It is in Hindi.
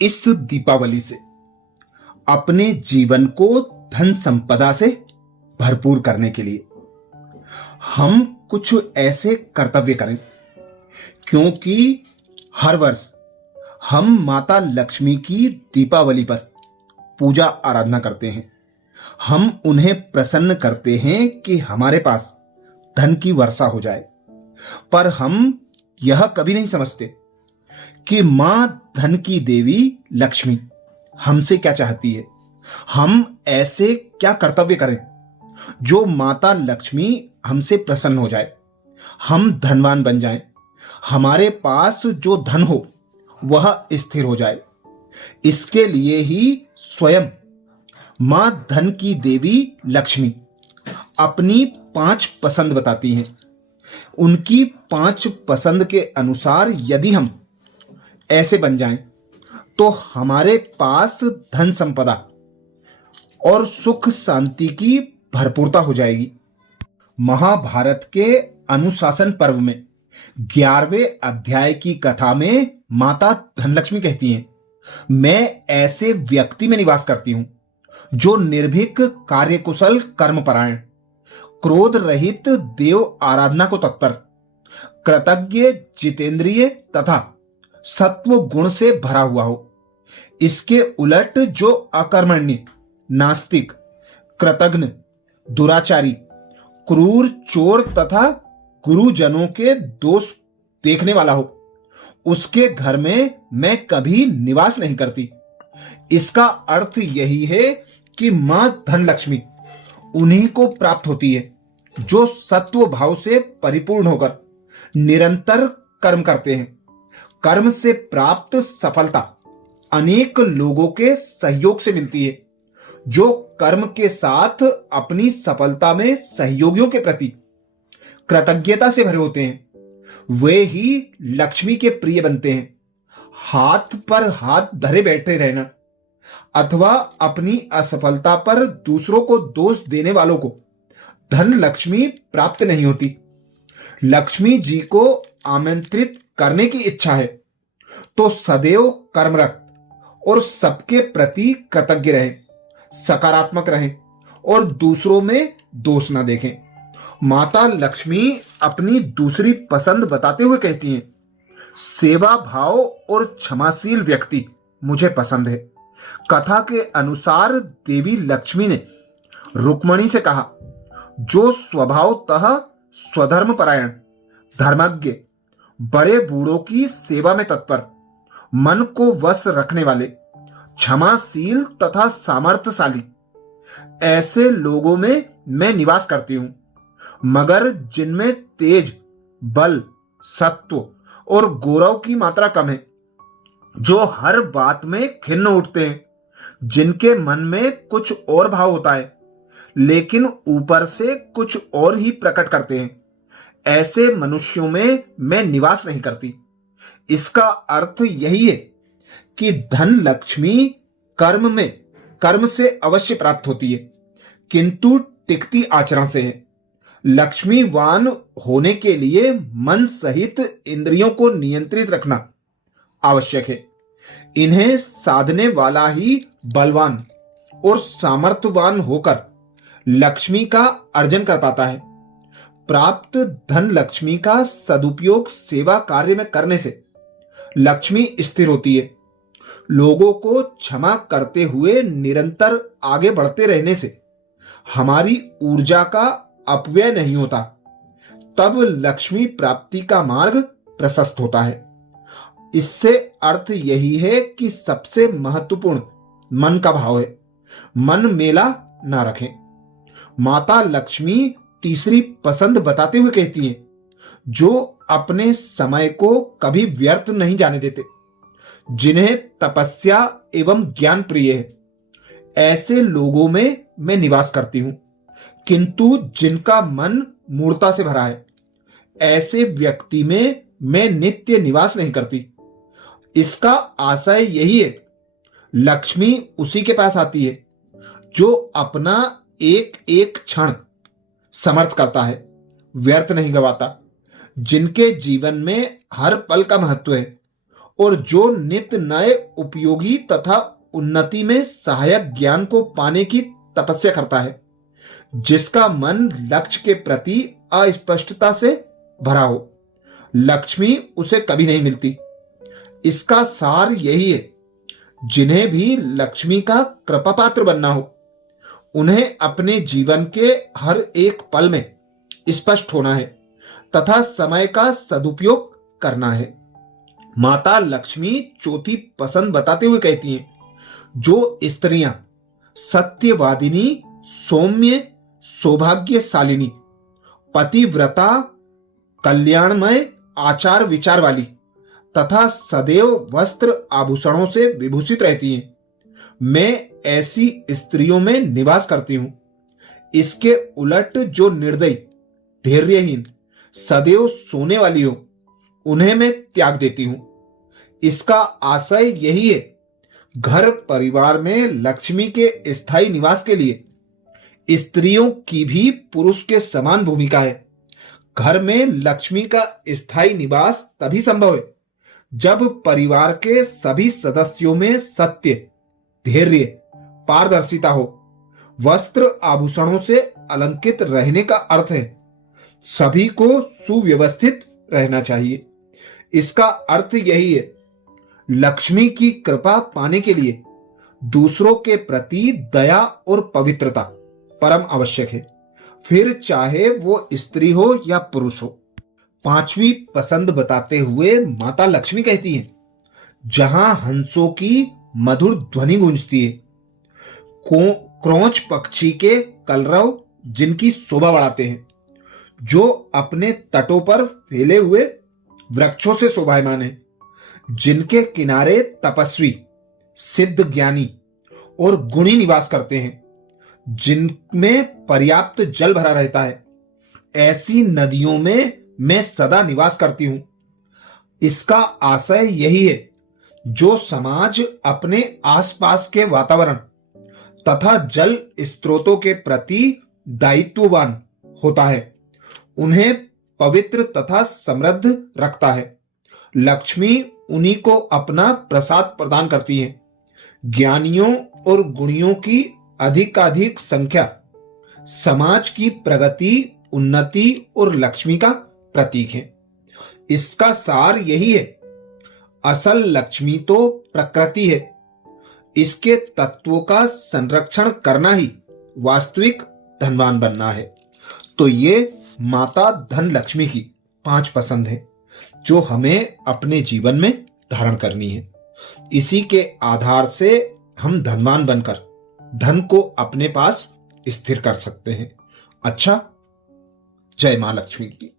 इस दीपावली से अपने जीवन को धन संपदा से भरपूर करने के लिए हम कुछ ऐसे कर्तव्य करें, क्योंकि हर वर्ष हम माता लक्ष्मी की दीपावली पर पूजा आराधना करते हैं। हम उन्हें प्रसन्न करते हैं कि हमारे पास धन की वर्षा हो जाए, पर हम यह कभी नहीं समझते कि मां धन की देवी लक्ष्मी हमसे क्या चाहती है। हम ऐसे क्या कर्तव्य करें जो माता लक्ष्मी हमसे प्रसन्न हो जाए, हम धनवान बन जाएं, हमारे पास जो धन हो वह स्थिर हो जाए। इसके लिए ही स्वयं मां धन की देवी लक्ष्मी अपनी 5 पसंद बताती हैं। उनकी 5 पसंद के अनुसार यदि हम ऐसे बन जाएं तो हमारे पास धन संपदा और सुख शांति की भरपूरता हो जाएगी। महाभारत के अनुशासन पर्व में 11वें अध्याय की कथा में माता धनलक्ष्मी कहती हैं, मैं ऐसे व्यक्ति में निवास करती हूं जो निर्भीक, कार्यकुशल, कर्मपरायण, क्रोध रहित, देव आराधना को तत्पर, कृतज्ञ, जितेंद्रिय तथा सत्व गुण से भरा हुआ हो। इसके उलट जो अकर्मण्य, नास्तिक, कृतघ्न, दुराचारी, क्रूर, चोर तथा गुरुजनों के दोष देखने वाला हो, उसके घर में मैं कभी निवास नहीं करती। इसका अर्थ यही है कि मां धनलक्ष्मी उन्हीं को प्राप्त होती है जो सत्व भाव से परिपूर्ण होकर निरंतर कर्म करते हैं। कर्म से प्राप्त सफलता अनेक लोगों के सहयोग से मिलती है। जो कर्म के साथ अपनी सफलता में सहयोगियों के प्रति कृतज्ञता से भरे होते हैं, वे ही लक्ष्मी के प्रिय बनते हैं। हाथ पर हाथ धरे बैठे रहना अथवा अपनी असफलता पर दूसरों को दोष देने वालों को धन लक्ष्मी प्राप्त नहीं होती। लक्ष्मी जी को आमंत्रित करने की इच्छा है तो सदैव कर्मरत और सबके प्रति कृतज्ञ रहें, सकारात्मक रहें और दूसरों में दोष ना देखें। माता लक्ष्मी अपनी दूसरी पसंद बताते हुए कहती हैं, सेवा भाव और क्षमाशील व्यक्ति मुझे पसंद है। कथा के अनुसार देवी लक्ष्मी ने रुक्मणी से कहा, जो स्वभावतः स्वधर्म परायण, धर्मज्ञ, बड़े बूढ़ों की सेवा में तत्पर, मन को वश रखने वाले, क्षमाशील तथा सामर्थ्यशाली, ऐसे लोगों में मैं निवास करती हूं। मगर जिनमें तेज, बल, सत्व और गौरव की मात्रा कम है, जो हर बात में खिन्न उठते हैं, जिनके मन में कुछ और भाव होता है लेकिन ऊपर से कुछ और ही प्रकट करते हैं, ऐसे मनुष्यों में मैं निवास नहीं करती। इसका अर्थ यही है कि धन लक्ष्मी कर्म से अवश्य प्राप्त होती है, किंतु टिकती आचरण से है। लक्ष्मीवान होने के लिए मन सहित इंद्रियों को नियंत्रित रखना आवश्यक है। इन्हें साधने वाला ही बलवान और सामर्थ्यवान होकर लक्ष्मी का अर्जन कर पाता है। प्राप्त धन लक्ष्मी का सदुपयोग सेवा कार्य में करने से लक्ष्मी स्थिर होती है। लोगों को क्षमा करते हुए निरंतर आगे बढ़ते रहने से हमारी ऊर्जा का अपव्यय नहीं होता, तब लक्ष्मी प्राप्ति का मार्ग प्रशस्त होता है। इससे अर्थ यही है कि सबसे महत्वपूर्ण मन का भाव है। मन मेला ना रखें। माता लक्ष्मी तीसरी पसंद बताते हुए कहती हैं, जो अपने समय को कभी व्यर्थ नहीं जाने देते, जिन्हें तपस्या एवं ज्ञान प्रिय है, ऐसे लोगों में मैं निवास करती हूं। किंतु जिनका मन मूढ़ता से भरा है, ऐसे व्यक्ति में मैं नित्य निवास नहीं करती। इसका आशय यही है, लक्ष्मी उसी के पास आती है जो अपना एक एक क्षण समर्थ करता है, व्यर्थ नहीं गवाता, जिनके जीवन में हर पल का महत्व है और जो नित्य नए उपयोगी तथा उन्नति में सहायक ज्ञान को पाने की तपस्या करता है, जिसका मन लक्ष्य के प्रति अस्पष्टता से भरा हो, लक्ष्मी उसे कभी नहीं मिलती। इसका सार यही है, जिन्हें भी लक्ष्मी का कृपा पात्र बनना हो, उन्हें अपने जीवन के हर एक पल में स्पष्ट होना है तथा समय का सदुपयोग करना है। माता लक्ष्मी चौथी पसंद बताते हुए कहती हैं, जो स्त्रियां सत्यवादिनी, सौम्य, सौभाग्यशालिनी, पतिव्रता, कल्याणमय आचार विचार वाली तथा सदैव वस्त्र आभूषणों से विभूषित रहती हैं, मैं ऐसी स्त्रियों में निवास करती हूं। इसके उलट जो निर्दयी, धैर्यहीन, सदैव सोने वाली हो, उन्हें मैं त्याग देती हूं। इसका आशय यही है, घर परिवार में लक्ष्मी के स्थायी निवास के लिए स्त्रियों की भी पुरुष के समान भूमिका है। घर में लक्ष्मी का स्थायी निवास तभी संभव है जब परिवार के सभी सदस्यों में सत्य, धैर्य, पारदर्शिता हो। वस्त्र आभूषणों से अलंकृत रहने का अर्थ है सभी को सुव्यवस्थित रहना चाहिए। इसका अर्थ यही है, लक्ष्मी की कृपा पाने के लिए दूसरों के प्रति दया और पवित्रता परम आवश्यक है, फिर चाहे वो स्त्री हो या पुरुष हो। पांचवी पसंद बताते हुए माता लक्ष्मी कहती हैं, जहां हंसों की मधुर ध्वनि गूंजती है, क्रोंच पक्षी के कलरव जिनकी शोभा बढ़ाते हैं, जो अपने तटों पर फैले हुए वृक्षों से शोभायमान है, जिनके किनारे तपस्वी, सिद्ध ज्ञानी और गुणी निवास करते हैं, जिनमें पर्याप्त जल भरा रहता है, ऐसी नदियों में मैं सदा निवास करती हूं। इसका आशय यही है, जो समाज अपने आसपास के वातावरण तथा जल स्रोतों के प्रति दायित्ववान होता है, उन्हें पवित्र तथा समृद्ध रखता है। लक्ष्मी उन्हीं को अपना प्रसाद प्रदान करती है। ज्ञानियों और गुणियों की अधिकाधिक संख्या समाज की प्रगति, उन्नति और लक्ष्मी का प्रतीक है। इसका सार यही है, असल लक्ष्मी तो प्रकृति है, इसके तत्वों का संरक्षण करना ही वास्तविक धनवान बनना है। तो ये माता धन लक्ष्मी की 5 पसंद है, जो हमें अपने जीवन में धारण करनी है। इसी के आधार से हम धनवान बनकर धन को अपने पास स्थिर कर सकते हैं। अच्छा, जय मां लक्ष्मी की।